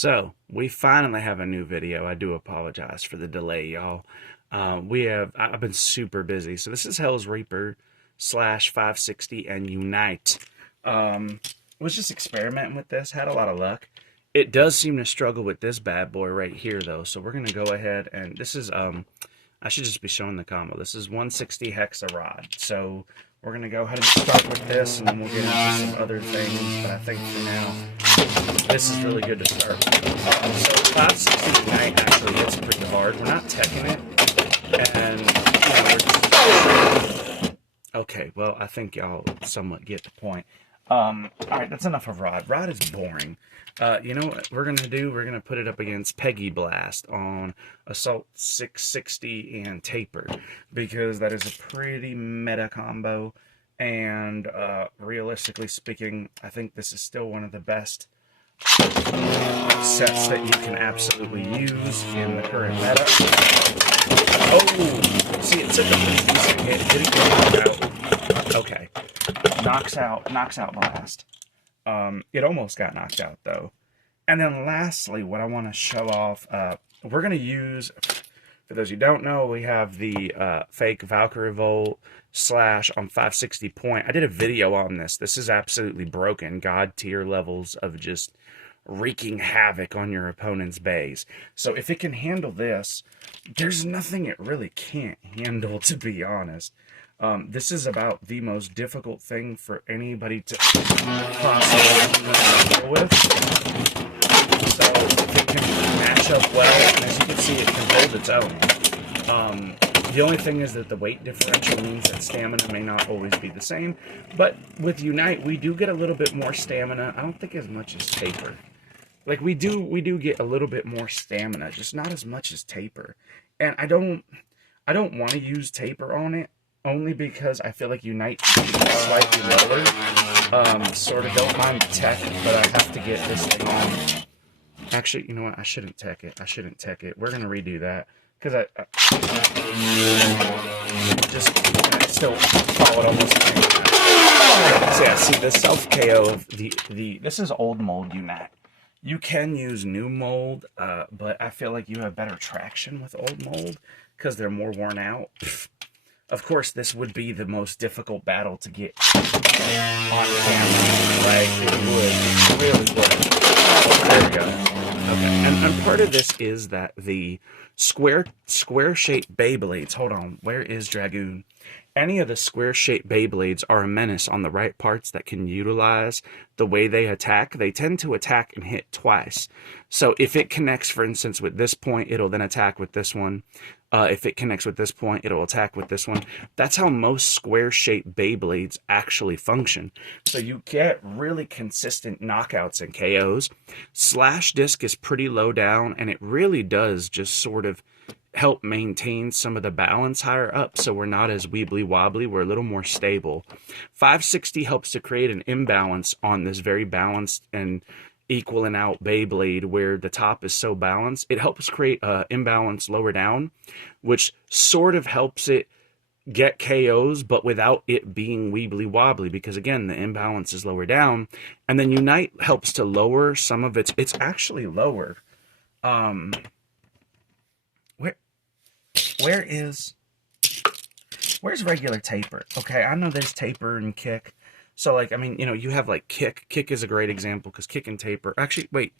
So, we finally have a new video. I do apologize for the delay, y'all. I've been super busy. So, this is Hell's Reaper slash 560 and Unite. Was just experimenting with this, had a lot of luck. It does seem to struggle with this bad boy right here, though. So, we're going to go ahead and this is, I should just be showing the combo. This is 160 hexa rod. So, we're going to go ahead and start with this, and then we'll get into some other things. But I think for now, this is really good to start. So 560 Unite actually hits pretty hard. We're not teching it, and we're just... Okay, well, I think y'all somewhat get the point. All right, that's enough of Rod. Rod is boring. You know what we're gonna do? We're gonna put it up against Peggy Blast on Assault 660 and Taper, because that is a pretty meta combo. And realistically speaking, I think this is still one of the best sets that you can absolutely use in the current meta. Oh, see, it took a pretty decent hit. Didn't get knocked out. Okay, knocks out Blast. It almost got knocked out though. And then lastly, what I want to show off, we're going to use, for those who don't know, we have the fake Valkyrie Volt slash on 560 point. I did a video on this. This is absolutely broken. God tier levels of just wreaking havoc on your opponent's base. So if it can handle this, there's nothing it really can't handle, to be honest. This is about the most difficult thing for anybody to possibly deal with. So if it can match up well, and as you can see, it can hold its own. The only thing is that the weight differential means that stamina may not always be the same. But with Unite, we do get a little bit more stamina. I don't think as much as Taper. Like we do get a little bit more stamina, just not as much as Taper. And I don't want to use Taper on it, only because I feel like Unite is slightly lower. Sort of don't mind the tech, but I have to get this thing on. Actually, you know what? I shouldn't tech it. We're going to redo that. Because I still follow it almost. So yeah, see the self KO of this is old mold Unite. You can use new mold, but I feel like you have better traction with old mold because they're more worn out. Of course, this would be the most difficult battle to get on camera. Like, it really would. There we go. Okay, and part of this is that the square-shaped Beyblades, hold on, where is Dragoon? Any of the square-shaped Beyblades are a menace on the right parts that can utilize the way they attack. They tend to attack and hit twice. So if it connects, for instance, with this point, it'll then attack with this one. If it connects with this point, it'll attack with this one. That's how most square-shaped Beyblades actually function. So you get really consistent knockouts and KOs. Slash Disc is pretty low down, and it really does just sort of help maintain some of the balance higher up, so we're not as weebly wobbly, we're a little more stable. 560 helps to create an imbalance on this very balanced and equaling out Beyblade, where the top is so balanced. It helps create an imbalance lower down, which sort of helps it get KOs, but without it being weebly wobbly, because again, the imbalance is lower down. And then Unite helps to lower some of it's actually lower. Where's regular Taper? Okay, I know there's Taper and Kick. So, like, I mean, you know, you have, like, Kick. Kick is a great example, because Kick and Taper... Actually, wait.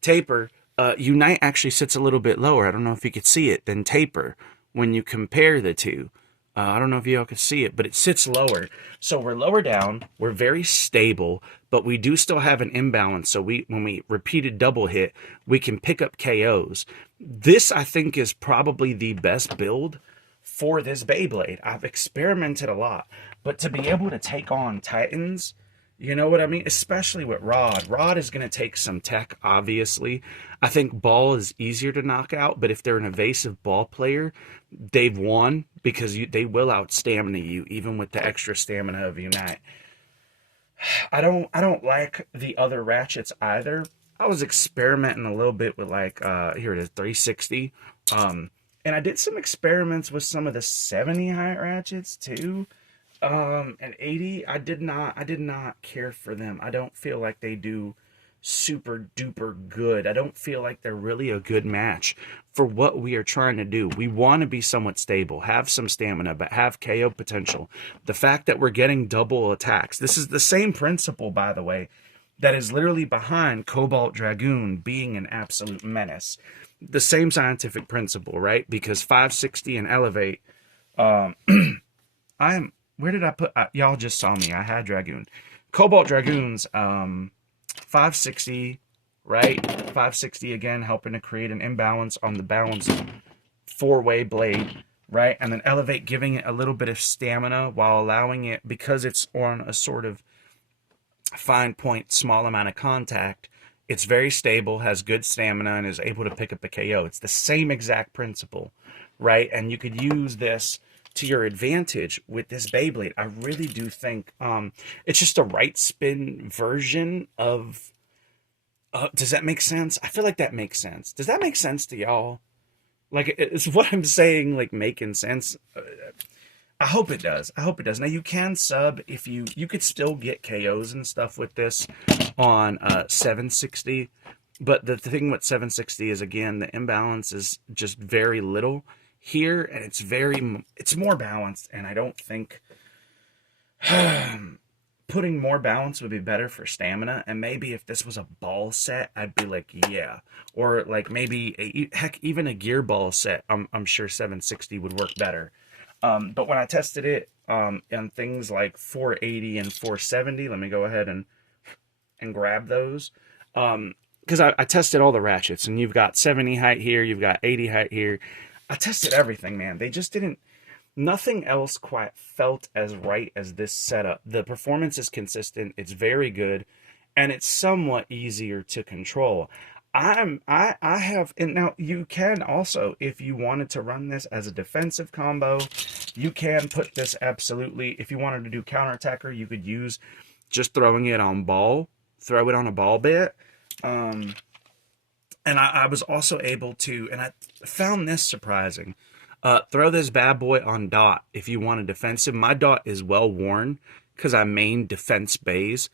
Taper, Unite actually sits a little bit lower. I don't know if you could see it, than Taper when you compare the two. I don't know if y'all can see it, but it sits lower. So we're lower down, we're very stable, but we do still have an imbalance. So when we repeated double hit, we can pick up KOs. This, I think, is probably the best build for this Beyblade. I've experimented a lot, but to be able to take on Titans, you know what I mean? Especially with Rod. Rod is going to take some tech, obviously. I think Ball is easier to knock out, but if they're an evasive ball player, they've won, because they will out-stamina you, even with the extra stamina of Unite. I don't like the other ratchets either. I was experimenting a little bit with, like, here it is, 360. And I did some experiments with some of the 70 height ratchets, too. And 80, I did not care for them. I don't feel like they do super duper good. I don't feel like they're really a good match for what we are trying to do. We want to be somewhat stable, have some stamina, but have KO potential. The fact that we're getting double attacks, this is the same principle, by the way, that is literally behind Cobalt Dragoon being an absolute menace. The same scientific principle, right? Because 560 and Elevate, where did I put, y'all just saw me, I had Dragoon. Cobalt Dragoons, 560, right? 560 again, helping to create an imbalance on the balanced four-way blade, right? And then Elevate giving it a little bit of stamina while allowing it, because it's on a sort of fine point, small amount of contact, it's very stable, has good stamina, and is able to pick up the KO. It's the same exact principle, right? And you could use this to your advantage with this Beyblade. I really do think it's just a right spin version of... does that make sense? I feel like that makes sense. Does that make sense to y'all? Like, is what I'm saying, like, making sense? I hope it does. I hope it does. Now, you can sub if you could still get KOs and stuff with this on 760. But the thing with 760 is, again, the imbalance is just very little here, and it's more balanced, and I don't think putting more balance would be better for stamina. And maybe if this was a ball set, I'd be like, yeah. Or like maybe heck, even a gear ball set, I'm sure 760 would work better. But when I tested it on things like 480 and 470, let me go ahead and grab those. Because I tested all the ratchets, and you've got 70 height here, you've got 80 height here. I tested everything, man. They just didn't, nothing else quite felt as right as this setup. The performance is consistent, it's very good, and it's somewhat easier to control. I have, and now you can also, if you wanted to run this as a defensive combo, you can put this absolutely, if you wanted to do counterattacker, you could use just throwing it on ball, throw it on a ball bit. And I was also able to, and I found this surprising, throw this bad boy on dot if you want a defensive. My dot is well worn because I main defense bays.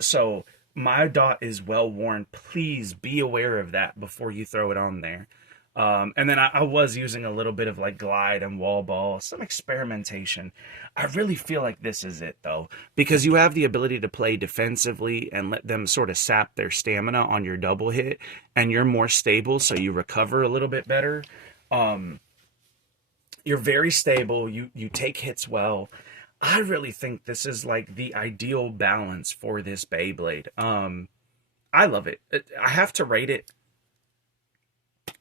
So my dot is well worn. Please be aware of that before you throw it on there. And then I was using a little bit of like glide and wall ball, some experimentation. I really feel like this is it though, because you have the ability to play defensively and let them sort of sap their stamina on your double hit, and you're more stable, so you recover a little bit better. You're very stable. You take hits well. I really think this is like the ideal balance for this Beyblade. I love it. I have to rate it.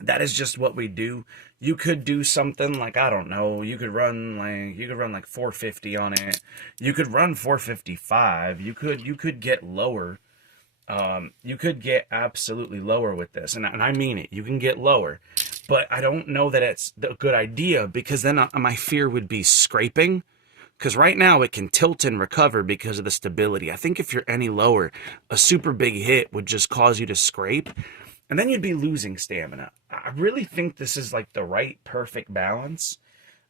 That is just what we do. You could do something like, I don't know, you could run like 450 on it. You could run 455. You could get lower. You could get absolutely lower with this, and I mean it. You can get lower, but I don't know that it's a good idea, because then my fear would be scraping. Because right now it can tilt and recover because of the stability. I think if you're any lower, a super big hit would just cause you to scrape, and then you'd be losing stamina. I really think this is like the right, perfect balance.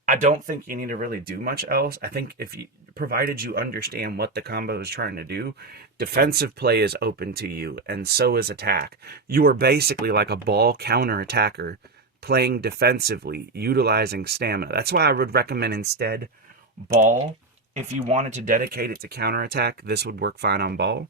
I don't think you need to really do much else. I think provided you understand what the combo is trying to do, defensive play is open to you, and so is attack. You are basically like a ball counter attacker playing defensively, utilizing stamina. That's why I would recommend instead ball. If you wanted to dedicate it to counterattack, this would work fine on ball.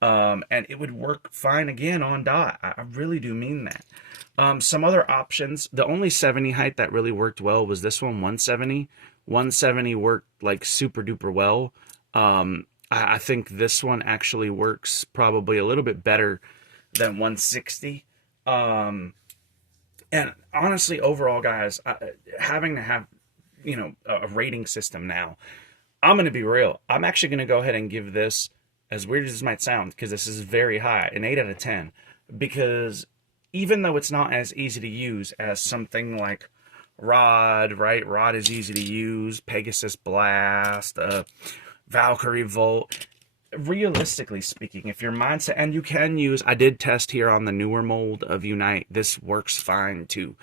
And it would work fine again on dot. I really do mean that. Some other options, the only 70 height that really worked well was this one, 170. 170 worked like super duper well. I think this one actually works probably a little bit better than 160. And honestly, overall, guys, having to have, you know, a rating system now, I'm going to be real. I'm actually going to go ahead and give this, as weird as this might sound, because this is very high, an 8 out of 10. Because even though it's not as easy to use as something like Rod, right? Rod is easy to use, Pegasus Blast, Valkyrie Volt. Realistically speaking, if your mindset, and you can use, I did test here on the newer mold of Unite, this works fine too.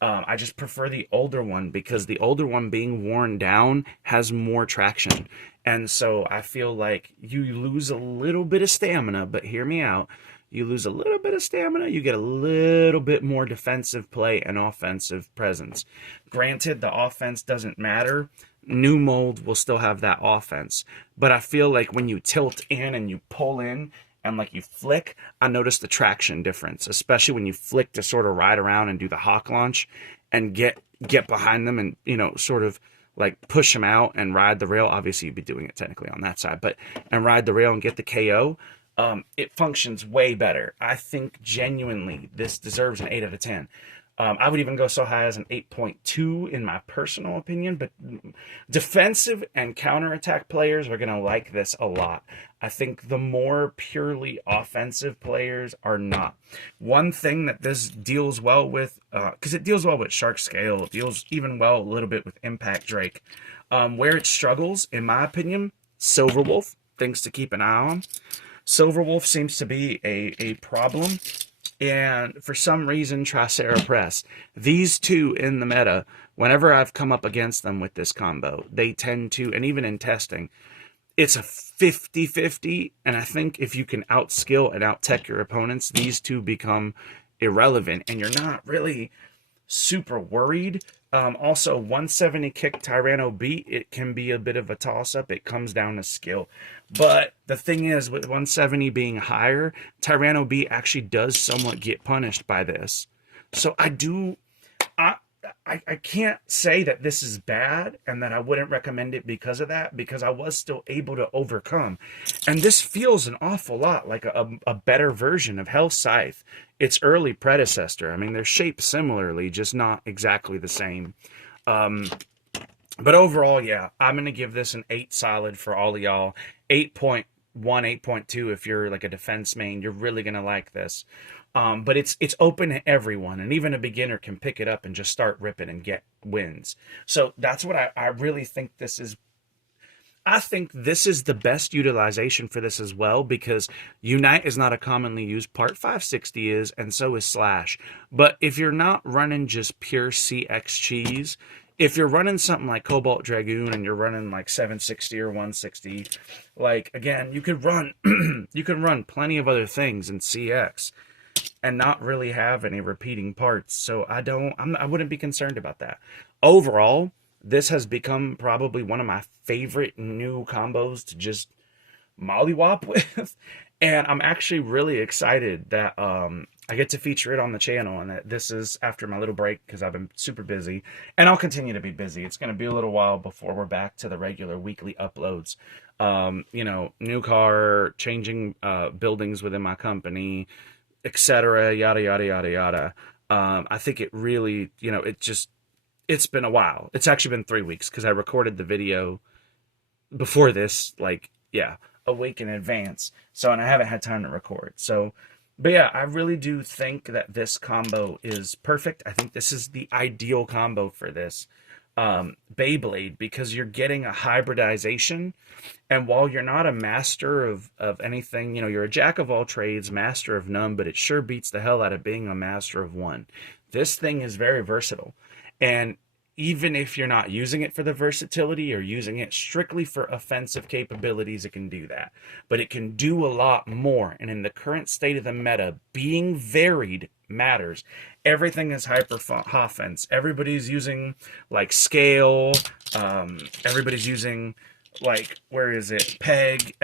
I just prefer the older one because the older one being worn down has more traction. And so I feel like you lose a little bit of stamina, but hear me out. You lose a little bit of stamina, you get a little bit more defensive play and offensive presence. Granted, the offense doesn't matter. New mold will still have that offense. But I feel like when you tilt in and you pull in and like you flick, I notice the traction difference, especially when you flick to sort of ride around and do the hawk launch and get behind them and, you know, sort of like push them out and ride the rail. Obviously, you'd be doing it technically on that side, but and ride the rail and get the KO. It functions way better. I think genuinely this deserves an 8 out of 10. I would even go so high as an 8.2 in my personal opinion, but defensive and counterattack players are going to like this a lot. I think the more purely offensive players are not. One thing that this deals well with, because it deals well with Shark Scale, it deals even well a little bit with Impact Drake. Where it struggles, in my opinion, Silverwolf, things to keep an eye on. Silverwolf seems to be a problem. And for some reason, Tricera Press. These two in the meta, whenever I've come up against them with this combo, they tend to, and even in testing, it's a 50-50. And I think if you can outskill and outtech your opponents, these two become irrelevant. And you're not really super worried. Also, 170 kick Tyranno B, it can be a bit of a toss-up. It comes down to skill. But the thing is, with 170 being higher, Tyranno B actually does somewhat get punished by this. So I can't say that this is bad and that I wouldn't recommend it because of that, because I was still able to overcome. And this feels an awful lot like a better version of Hell Scythe, its early predecessor. I mean, they're shaped similarly, just not exactly the same. But overall, yeah, I'm going to give this an 8 solid for all of y'all. 8.1, 8.2 if you're like a defense main, you're really going to like this. But it's open to everyone, and even a beginner can pick it up and just start ripping and get wins. So that's what I really think this is. I think this is the best utilization for this as well, because Unite is not a commonly used part. 560 is, and so is Slash. But if you're not running just pure CX cheese, if you're running something like Cobalt Dragoon and you're running like 760 or 160, like, again, you could run you can run plenty of other things in CX and not really have any repeating parts. So I wouldn't be concerned about that. Overall, this has become probably one of my favorite new combos to just mollywop with. And I'm actually really excited that I get to feature it on the channel, and that this is after my little break because I've been super busy. And I'll continue to be busy. It's going to be a little while before we're back to the regular weekly uploads. You know, new car, changing buildings within my company, etc., yada, yada, yada, yada. I think it really, you know, it's been a while. It's actually been 3 weeks because I recorded the video before this, like, yeah, a week in advance. So, and I haven't had time to record. So, but yeah, I really do think that this combo is perfect. I think this is the ideal combo for this Beyblade, because you're getting a hybridization. And while you're not a master of anything, you know, you're a jack of all trades, master of none, but it sure beats the hell out of being a master of one. This thing is very versatile. And even if you're not using it for the versatility or using it strictly for offensive capabilities, it can do that. But it can do a lot more. And in the current state of the meta, being varied matters. Everything is hyper offense. Everybody's using like scale. Everybody's using like, where is it? Peg.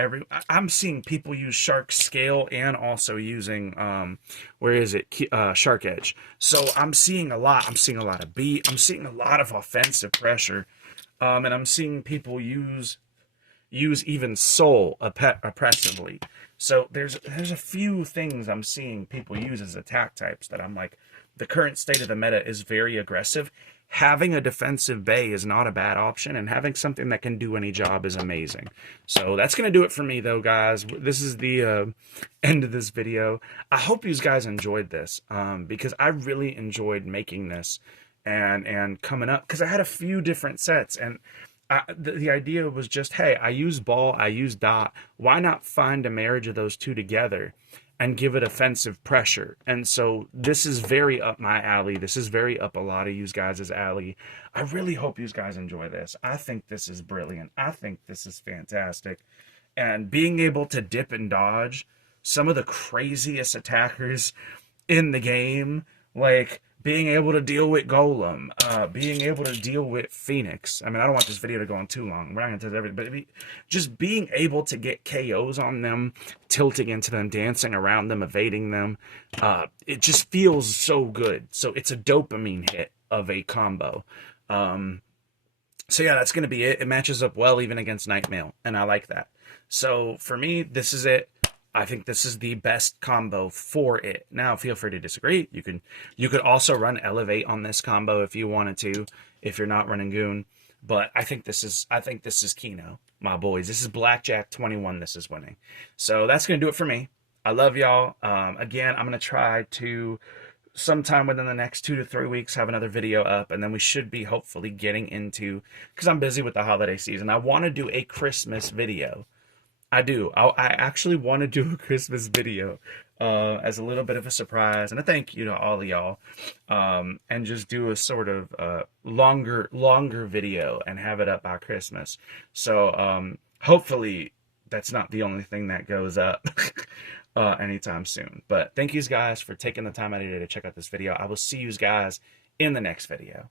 I'm seeing people use Shark Scale and also using where is it? Shark Edge. So I'm seeing a lot. I'm seeing a lot of beat. I'm seeing a lot of offensive pressure, and I'm seeing people use even Soul oppressively. So there's a few things I'm seeing people use as attack types that I'm like, the current state of the meta is very aggressive. Having a defensive bay is not a bad option, and having something that can do any job is amazing. So that's going to do it for me, though, guys. This is the end of this video. I hope you guys enjoyed this, because I really enjoyed making this and coming up, because I had a few different sets, and the idea was just, hey, I use ball, I use dot. Why not find a marriage of those two together and give it offensive pressure. And so this is very up my alley. This is very up a lot of you guys' alley. I really hope you guys enjoy this. I think this is brilliant. I think this is fantastic. And being able to dip and dodge some of the craziest attackers in the game, like being able to deal with Golem, being able to deal with Phoenix. I mean, I don't want this video to go on too long. We're not going to test everything, but just being able to get KOs on them, tilting into them, dancing around them, evading them, it just feels so good. So it's a dopamine hit of a combo. So yeah, that's going to be it. It matches up well even against Nightmail, and I like that. So for me, this is it. I think this is the best combo for it. Now, feel free to disagree. You could also run Elevate on this combo if you wanted to, if you're not running Goon. But I think this is Kino, my boys. This is Blackjack 21. This is winning. So that's gonna do it for me. I love y'all. Again, I'm gonna try to sometime within the next 2 to 3 weeks have another video up, and then we should be hopefully getting into, because I'm busy with the holiday season, I want to do a Christmas video. I do. I actually want to do a Christmas video as a little bit of a surprise and a thank you to all of y'all, and just do a sort of longer video and have it up by Christmas. So hopefully that's not the only thing that goes up anytime soon. But thank you guys for taking the time out of your day to check out this video. I will see you guys in the next video.